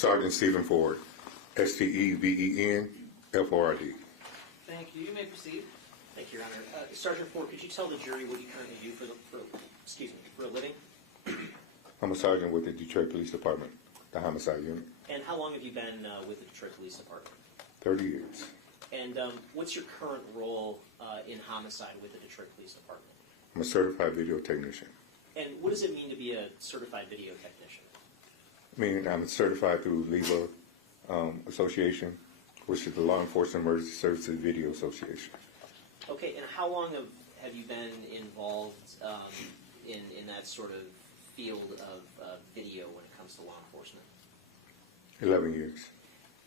Sergeant Stephen Ford, STEVENFORD. Thank you. You may proceed. Thank you, Your Honor. Sergeant Ford, could you tell the jury what you currently do for a living? I'm a sergeant with the Detroit Police Department, the homicide unit. And how long have you been with the Detroit Police Department? 30 years. And what's your current role in homicide with the Detroit Police Department? I'm a certified video technician. And what does it mean to be a certified video technician? I mean, I'm certified through LEVA Association, which is the Law Enforcement Emergency Services Video Association. Okay, and how long have you been involved in that sort of field of video when it comes to law enforcement? 11 years.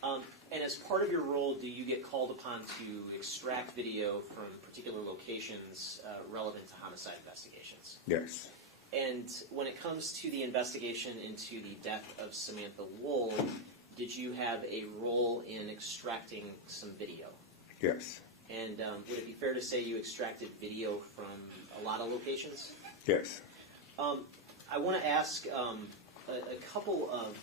And as part of your role, do you get called upon to extract video from particular locations relevant to homicide investigations? Yes. And when it comes to the investigation into the death of Samantha Woll, did you have a role in extracting some video? Yes. And would it be fair to say you extracted video from a lot of locations? Yes. I want to ask a couple of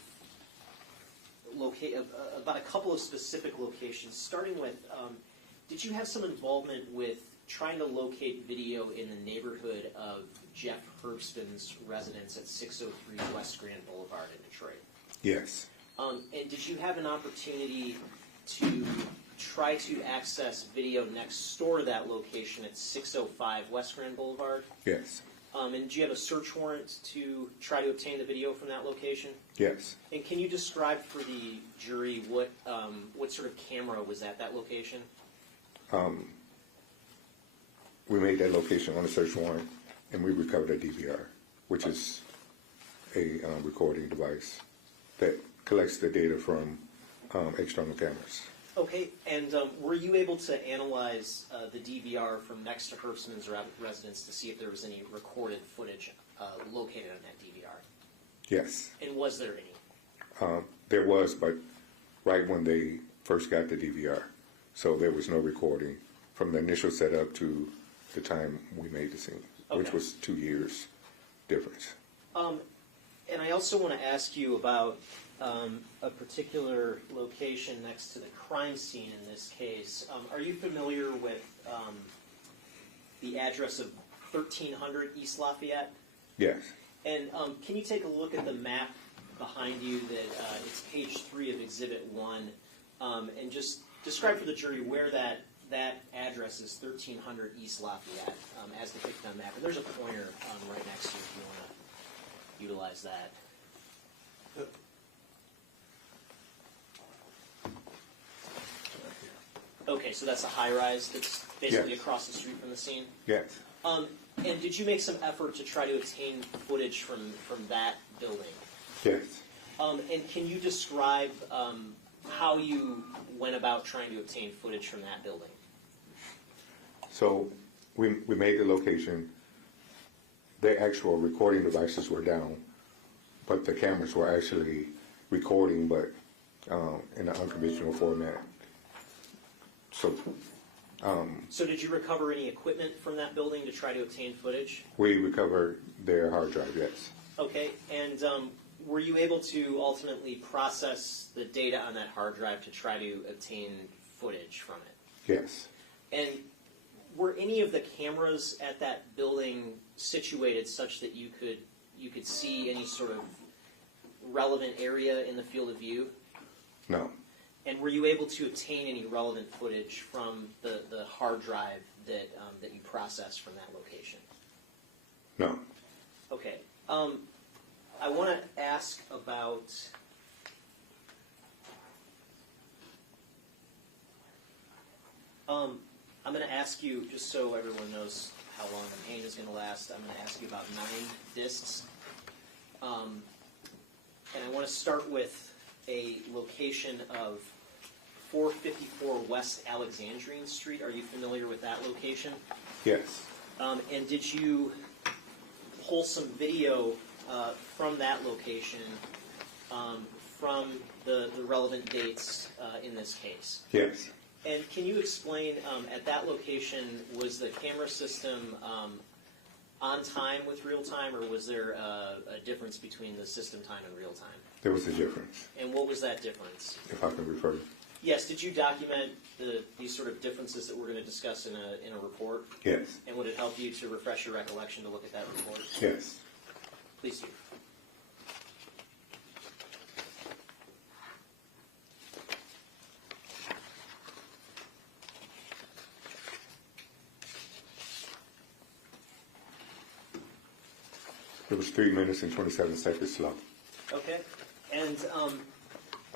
about a couple of specific locations, starting with, did you have some involvement with trying to locate video in the neighborhood of Jeff Herbston's residence at 603 West Grand Boulevard in Detroit? Yes. And did you have an opportunity to try to access video next door to that location at 605 West Grand Boulevard? Yes. And did you have a search warrant to try to obtain the video from that location? Yes. And can you describe for the jury what sort of camera was at that location? We made that location on a search warrant, and we recovered a DVR, which is a recording device that collects the data from external cameras. Okay, and were you able to analyze the DVR from next to Herbston's residence to see if there was any recorded footage located on that DVR? Yes. And was there any? There was, but right when they first got the DVR. So there was no recording from the initial setup to the time we made the scene, which was 2 years difference. And I also want to ask you about a particular location next to the crime scene in this case. Are you familiar with the address of 1300 East Lafayette? Yes. And can you take a look at the map behind you? That it's page 3 of Exhibit 1, and just describe for the jury where that address is, 1300 East Lafayette, as depicted on the map. And there's a pointer right next to you if you want to utilize that. Okay, so that's a high-rise that's basically across the street from the scene? Yes. And did you make some effort to try to obtain footage from that building? Yes. And can you describe how you went about trying to obtain footage from that building? So we made the location. The actual recording devices were down, but the cameras were actually recording, but in an unconventional format. So did you recover any equipment from that building to try to obtain footage? We recovered their hard drive, yes. Okay, and were you able to ultimately process the data on that hard drive to try to obtain footage from it? Yes. And were any of the cameras at that building situated such that you could see any sort of relevant area in the field of view? No. And were you able to obtain any relevant footage from the hard drive that you processed from that location? No. Okay. I want to ask about I'm going to ask you, just so everyone knows how long the pain is going to last, I'm going to ask you about 9 discs. And I want to start with a location of 454 West Alexandrian Street. Are you familiar with that location? Yes. And did you pull some video from that location from the relevant dates in this case? Yes. And can you explain, at that location, was the camera system on time with real time, or was there a difference between the system time and real time? There was a difference, And what was that difference? if I can refer. Yes, did you document these sort of differences that we're going to discuss in a report? Yes, And would it help you to refresh your recollection to look at that report? yes. Please do. It was 3 minutes and 27 seconds slow. Okay. And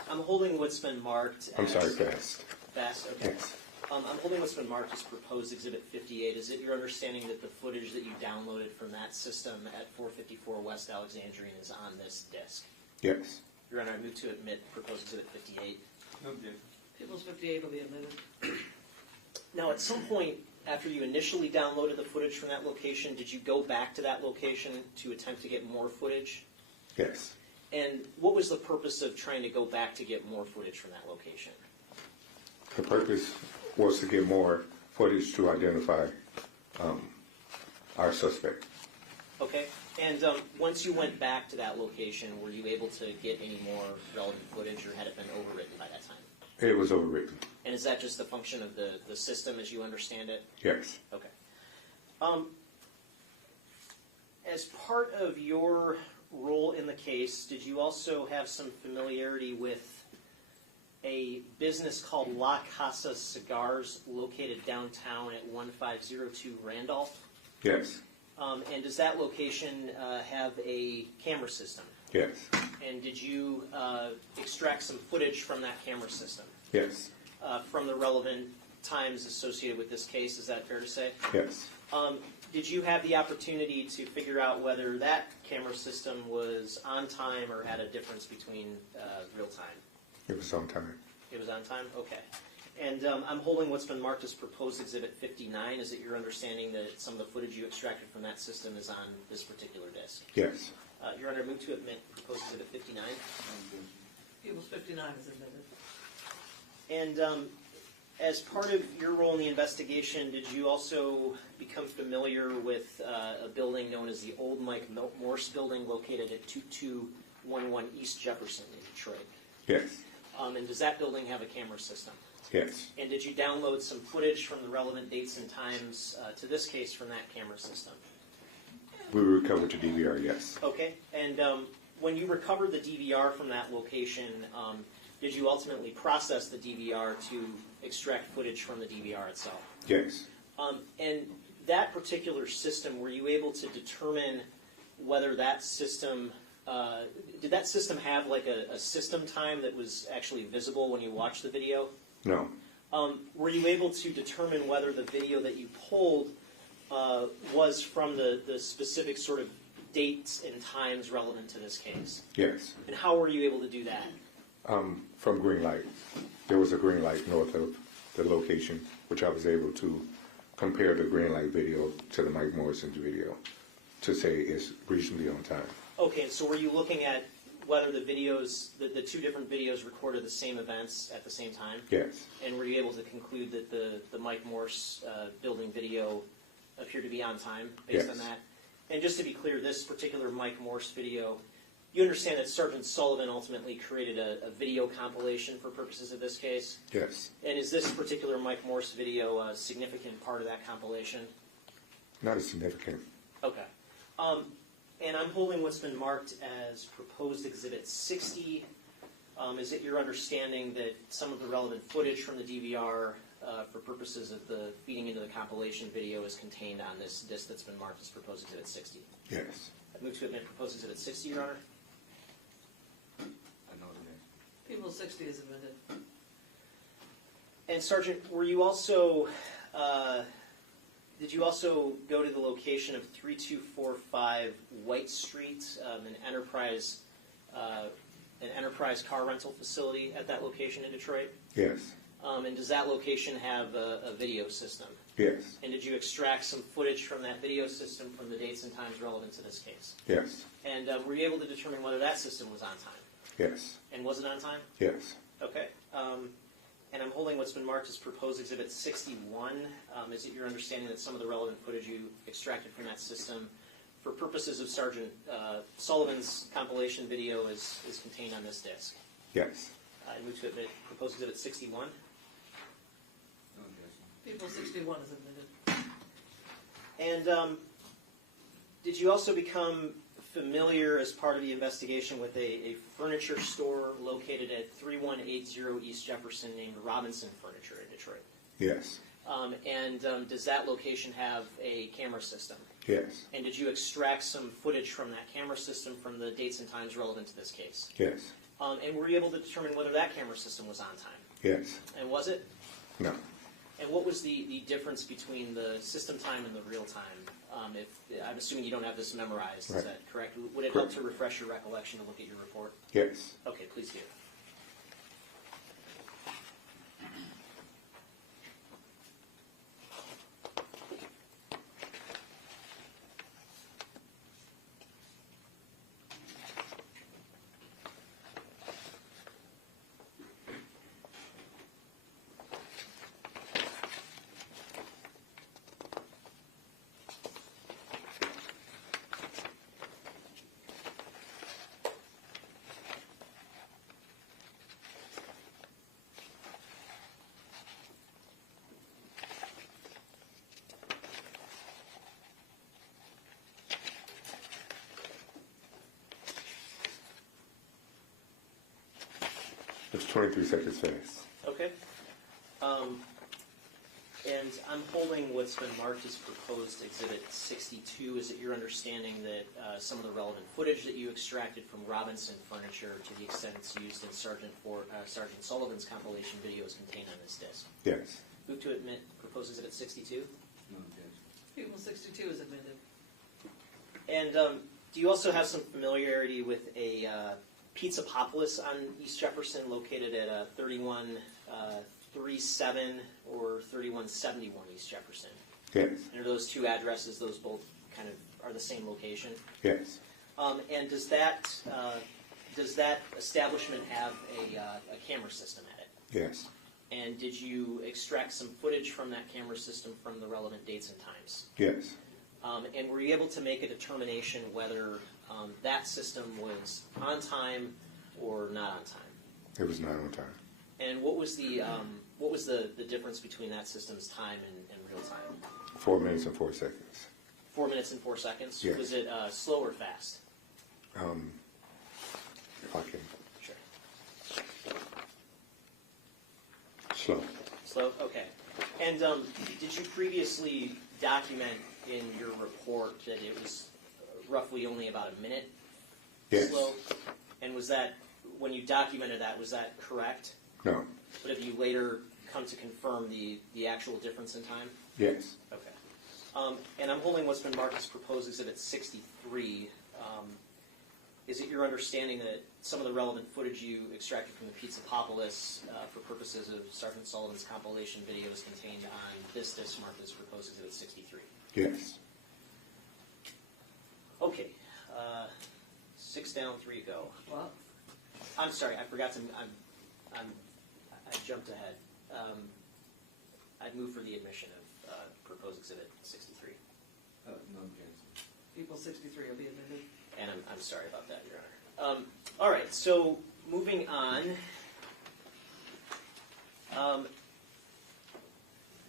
I'm holding what's been marked as... I'm sorry, fast. Fast, okay. Yes, I'm holding what's been marked as proposed Exhibit 58. Is it your understanding that the footage that you downloaded from that system at 454 West Alexandrian is on this disk? yes, Your Honor, I move to admit proposed Exhibit 58. No objection. People's 58 will be admitted. Now, at some point after you initially downloaded the footage from that location, did you go back to that location to attempt to get more footage? yes. And what was the purpose of trying to go back to get more footage from that location? The purpose was to get more footage to identify our suspect. Okay. And once you went back to that location, were you able to get any more relevant footage, or had it been overwritten by that time? It was overwritten. And is that just a function of the system as you understand it? Yes, Okay. As part of your role in the case, did you also have some familiarity with a business called La Casa Cigars located downtown at 1502 Randolph? yes, And does that location have a camera system? yes, And did you extract some footage from that camera system yes, from the relevant times associated with this case? Is that fair to say? yes, Did you have the opportunity to figure out whether that camera system was on time or had a difference between real time? it was on time. It was on time? Okay. And I'm holding what's been marked as proposed Exhibit 59. Is it your understanding that some of the footage you extracted from that system is on this particular disk? Yes, Your Honor, move to admit proposed Exhibit 59. People's 59 is admitted. And as part of your role in the investigation, did you also become familiar with a building known as the Old Mike Morse Building located at 2211 East Jefferson in Detroit? yes, And does that building have a camera system? yes, And did you download some footage from the relevant dates and times to this case from that camera system? we recovered the DVR, yes, Okay. And when you recovered the DVR from that location, did you ultimately process the DVR to extract footage from the DVR itself? yes, And that particular system, were you able to determine whether that system, did that system have like a system time that was actually visible when you watched the video? no, Were you able to determine whether the video that you pulled was from the specific sort of dates and times relevant to this case? yes. And how were you able to do that? From green light. There was a green light north of the location, which I was able to compare the green light video to the Mike Morrison's video to say it's reasonably on time. Okay, and so were you looking at whether the videos, the two different videos recorded the same events at the same time? Yes, And were you able to conclude that the Mike Morse building video appeared to be on time based on Yes. that? And just to be clear, this particular Mike Morse video, you understand that Sergeant Sullivan ultimately created a video compilation for purposes of this case? yes. And is this particular Mike Morse video a significant part of that compilation? Not as significant. Okay. And I'm holding what's been marked as proposed Exhibit 60. Is it your understanding that some of the relevant footage from the DVR for purposes of the feeding into the compilation video is contained on this disc that's been marked as proposed Exhibit 60? Yes, I move to admit proposed Exhibit 60, Your Honor. No objection. People's 60 is admitted. And Sergeant, were you also, did you also go to the location of 3245 White Street, an enterprise car rental facility at that location in Detroit? yes, And does that location have a video system? yes, And did you extract some footage from that video system from the dates and times relevant to this case? yes, And were you able to determine whether that system was on time? yes, And was it on time? yes, Okay. And I'm holding what's been marked as proposed exhibit 61. Is it your understanding that some of the relevant footage you extracted from that system for purposes of Sergeant Sullivan's compilation video is contained on this disc? Yes. I move to admit proposed exhibit 61. People 61 is admitted. And did you also become familiar as part of the investigation with a furniture store located at 3180 East Jefferson named Robinson Furniture in Detroit? Yes. And does that location have a camera system? Yes. And did you extract some footage from that camera system from the dates and times relevant to this case? Yes. And were you able to determine whether that camera system was on time? Yes. And was it? No. And what was the difference between the system time and the real time? I'm assuming you don't have this memorized, Right. is that correct? Would it Correct. help to refresh your recollection to look at your report? Yes. Okay, please do. It's 23 seconds fast. Okay. And I'm holding what's been marked as proposed exhibit 62. Is it your understanding that some of the relevant footage that you extracted from Robinson Furniture, to the extent it's used in Sergeant Sullivan's compilation video, is contained on this disc? Yes. Move to admit proposed exhibit 62. People 62 is admitted. And do you also have some familiarity with a Pizza Popolis on East Jefferson located at 3137 or 3171 East Jefferson? Yes. And are those two addresses, those both kind of are the same location? Yes. And does that establishment have a camera system at it? Yes. And did you extract some footage from that camera system from the relevant dates and times? Yes. And were you able to make a determination whether that system was on time or not on time? It was not on time. And what was the difference between that system's time and real time? 4 minutes and 4 seconds. 4 minutes and 4 seconds? Yes. Was it slow or fast? If I can. Sure. Slow. Slow? Okay. And did you previously document in your report that it was roughly only about a minute Yes. slow? And was that, when you documented that, was that correct? No. But have you later come to confirm the actual difference in time? Yes. Okay. And I'm holding what's been marked as proposed exhibit 63. Is it your understanding that some of the relevant footage you extracted from the Pizza Popolis for purposes of Sergeant Sullivan's compilation video is contained on this disc marked as proposed exhibit 63? Yes. Okay. 6 down, 3 go. Well, I'm sorry, I forgot to. I jumped ahead. I'd move for the admission of proposed exhibit 63. No objection. people 63 will be admitted. And I'm sorry about that, Your Honor. All right, so moving on.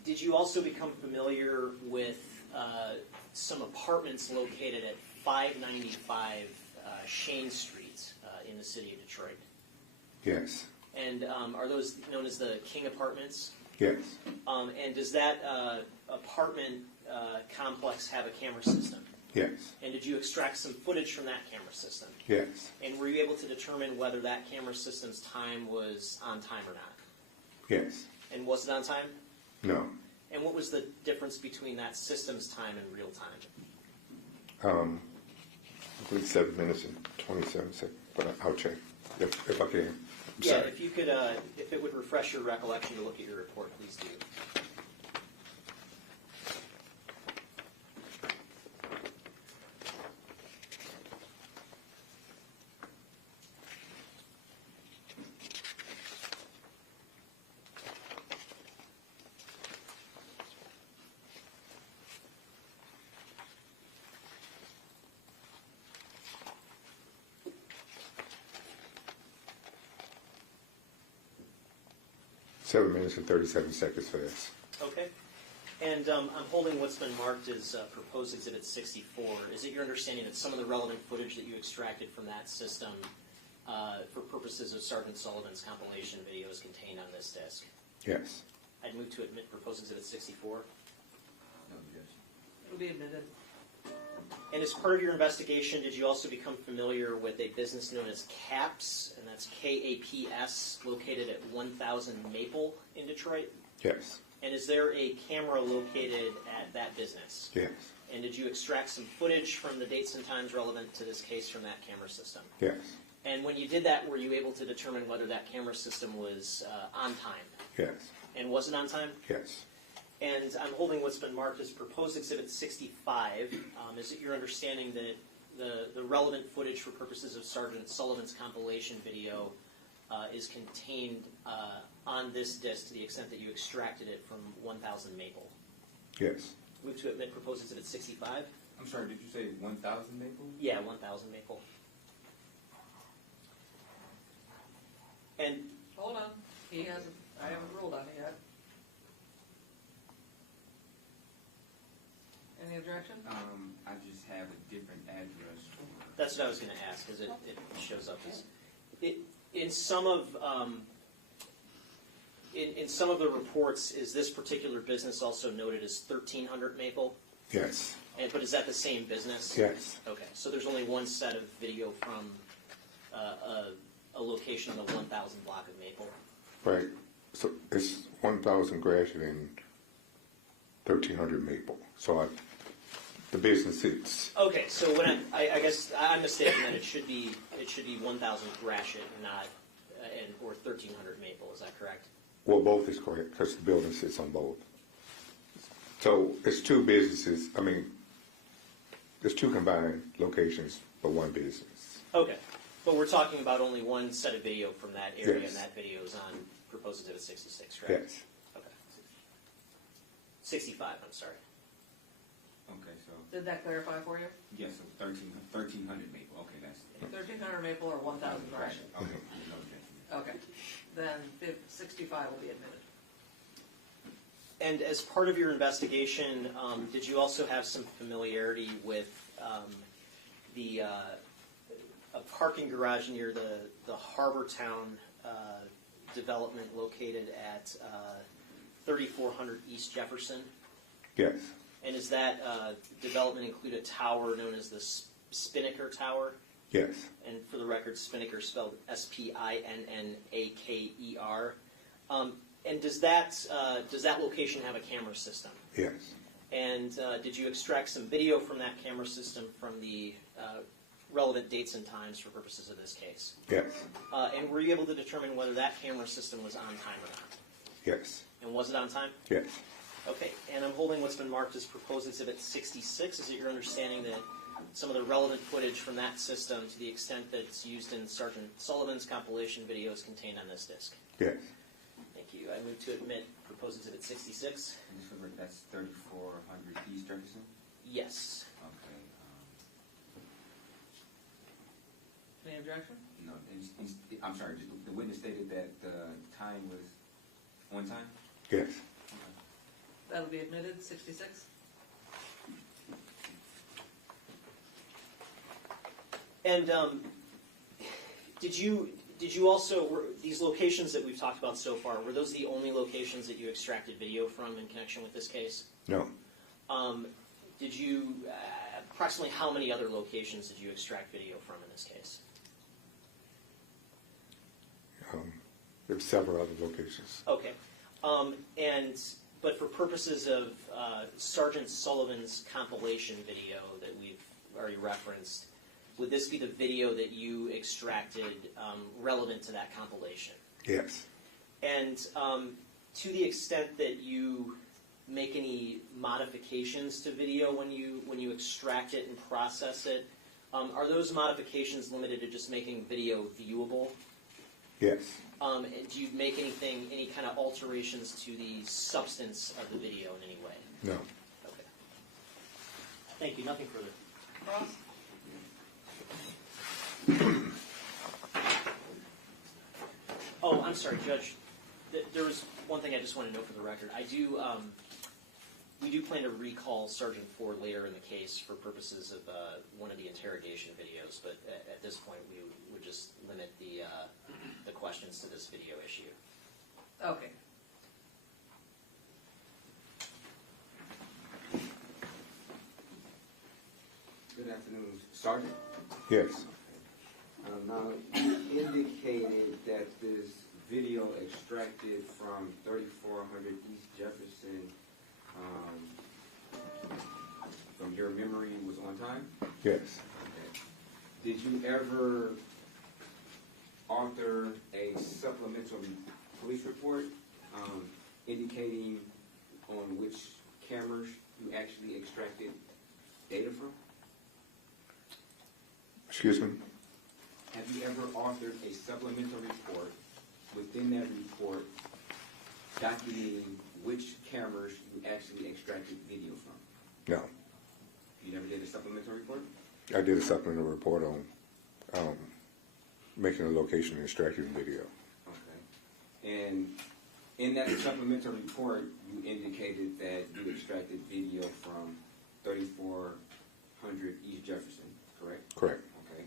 Did you also become familiar with some apartments located at 595 Shane Street in the city of Detroit? Yes. And are those known as the King Apartments? Yes. And does that apartment complex have a camera system? Yes. And did you extract some footage from that camera system? Yes. And were you able to determine whether that camera system's time was on time or not? Yes. And was it on time? No. And what was the difference between that system's time and real time? I believe 7 minutes and 27 seconds, but I'll check if I can. I'm Yeah, sorry. if you could, if it would refresh your recollection to look at your report, please do. 7 minutes and 37 seconds for this. Okay. And I'm holding what's been marked as proposed Exhibit 64. Is it your understanding that some of the relevant footage that you extracted from that system for purposes of Sergeant Sullivan's compilation video is contained on this disc? Yes. I'd move to admit proposed Exhibit 64. No objection. It'll be admitted. And as part of your investigation, did you also become familiar with a business known as KAPS, and that's K-A-P-S, located at 1000 Maple in Detroit? Yes. And is there a camera located at that business? Yes. And did you extract some footage from the dates and times relevant to this case from that camera system? Yes. And when you did that, were you able to determine whether that camera system was on time? Yes. And was it on time? Yes. And I'm holding what's been marked as proposed Exhibit 65. Is it your understanding that the relevant footage for purposes of Sergeant Sullivan's compilation video is contained on this disc to the extent that you extracted it from 1000 Maple? Yes. Move to admit proposed Exhibit 65. I'm sorry, did you say 1,000 Maple? Yeah, 1000 Maple. And Hold on. He hasn't, I haven't ruled on it yet. Any objection? I just have a different address for... that's what I was going to ask, because it shows up as in some of in some of the reports. Is this particular business also noted as 1300 Maple? Yes. But is that the same business? Yes. Okay, so there's only one set of video from a location on the 1000 block of Maple. Right. So it's 1000 Gratiot and 1300 Maple. So the business is... Okay, so when I guess I'm mistaken that it should be 1000 Gratiot, not or 1300 Maple. Is that correct? Well, both is correct because the building sits on both. So it's two businesses. I mean, there's two combined locations for one business. Okay, but we're talking about only one set of video from that area, Yes. and that video is on proposed Exhibit 66, correct? Yes. Okay. 65, I'm sorry. Okay, so, Did that clarify for you? yes, so 1300 Maple. Okay, that's... 1300 Maple or 1000 Gratiot? Okay, no objection. Okay. Then 65 will be admitted. And as part of your investigation, did you also have some familiarity with a parking garage near the Harbortown development located at 3400 East Jefferson? Yes. And does that development include a tower known as the Spinnaker Tower? Yes. And for the record, Spinnaker spelled S-P-I-N-N-A-K-E-R. And does that location have a camera system? Yes. And did you extract some video from that camera system from the relevant dates and times for purposes of this case? Yes. And were you able to determine whether that camera system was on time or not? Yes. And was it on time? Yes. Okay, and I'm holding what's been marked as proposed Exhibit 66. Is it your understanding that some of the relevant footage from that system, to the extent that it's used in Sergeant Sullivan's compilation video, is contained on this disc? Yes. Thank you. I move to admit proposed Exhibit 66. And so that's 3400 East Jefferson? Yes. Okay, Any objection? no, I'm sorry, the witness stated that the time was on time? Yes. Okay. That'll be admitted, 66. And did you also, these locations that we've talked about so far, were those the only locations that you extracted video from in connection with this case? No. Did you, approximately how many other locations did you extract video from in this case? There were several other locations. Okay. But for purposes of Sergeant Sullivan's compilation video that we've already referenced, would this be the video that you extracted relevant to that compilation? Yes. And to the extent that you make any modifications to video when you extract it and process it, are those modifications limited to just making video viewable? Yes. And do you make any kind of alterations to the substance of the video in any way? No. Okay. Thank you. Nothing further. Ross? Oh, I'm sorry, Judge. There was one thing I just want to note for the record. We do plan to recall Sergeant Ford later in the case for purposes of one of the interrogation videos, but at this point we would just limit the questions to this video issue. Okay. Good afternoon, Sergeant. Yes. Now, you indicated that this video extracted from 3400 East Jefferson, from your memory, was on time? Yes. Okay. Did you ever author a supplemental police report indicating on which cameras you actually extracted data from? Excuse me? Have you ever authored a supplemental report, within that report, documenting which cameras you actually extracted video from? No. You never did a supplemental report? I did a supplemental report on making a location and extracting video. Okay. And in that supplemental report, you indicated that you extracted video from 3400 East Jefferson, correct? Correct. Okay.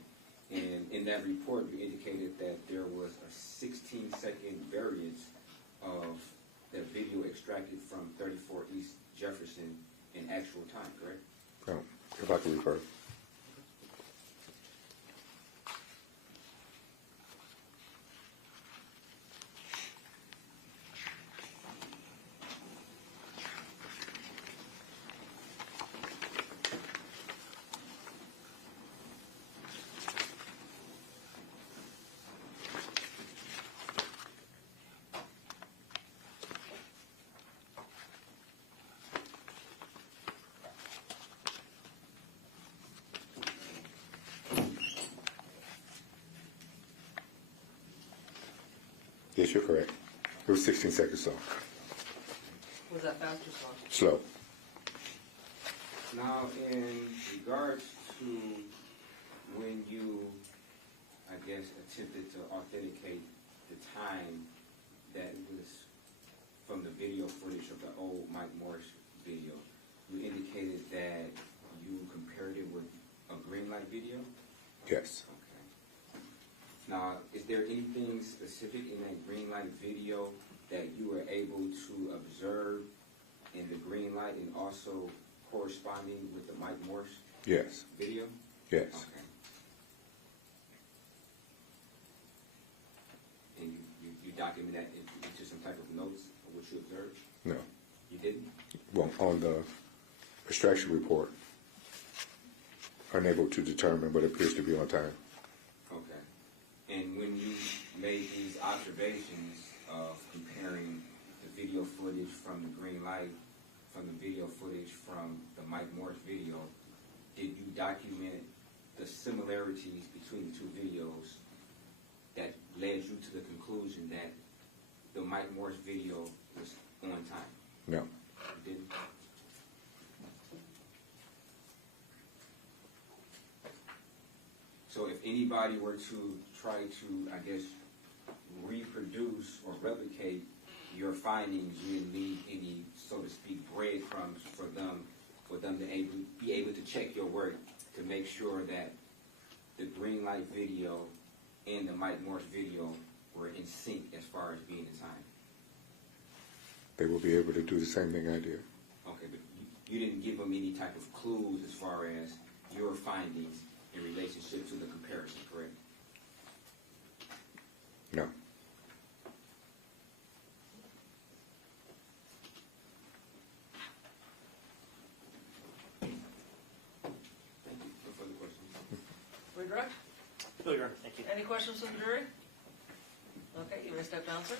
And in that report, you indicated that there was a 16-second variance of the video extracted from 34 East Jefferson in actual time, correct? No. If I could refer. Yes, you're correct. It was 16 seconds long. Was that fast or slow? Slow. Now, in regards to when you, I guess, attempted to authenticate the time that was from the video footage of the old Mike Morris video, you indicated that you compared it with a green light video? Yes. Okay. Now, is there anything specific in that green light video that you were able to observe in the green light and also corresponding with the Mike Morse Yes. video? Yes. Okay. And you document that into some type of notes of what you observed? No. You didn't? Well, on the extraction report, unable to determine, but appears to be on time. Okay. And when you made these observations of comparing the video footage from the green light from the video footage from the Mike Morris video, did you document the similarities between the two videos that led you to the conclusion that the Mike Morris video was on time? No. You didn't? So if anybody were to try to, I guess, reproduce or replicate your findings, you didn't leave any, so to speak, breadcrumbs for them to be able to check your work to make sure that the green light video and the Mike Morris video were in sync as far as being in time. They will be able to do the same thing I did. Okay, but you didn't give them any type of clues as far as your findings in relationship to the comparison, correct? No. Thank you. No further questions. Redirect? Bill, Your Honor, thank you. Any questions from the jury? Okay, you may step down, sir.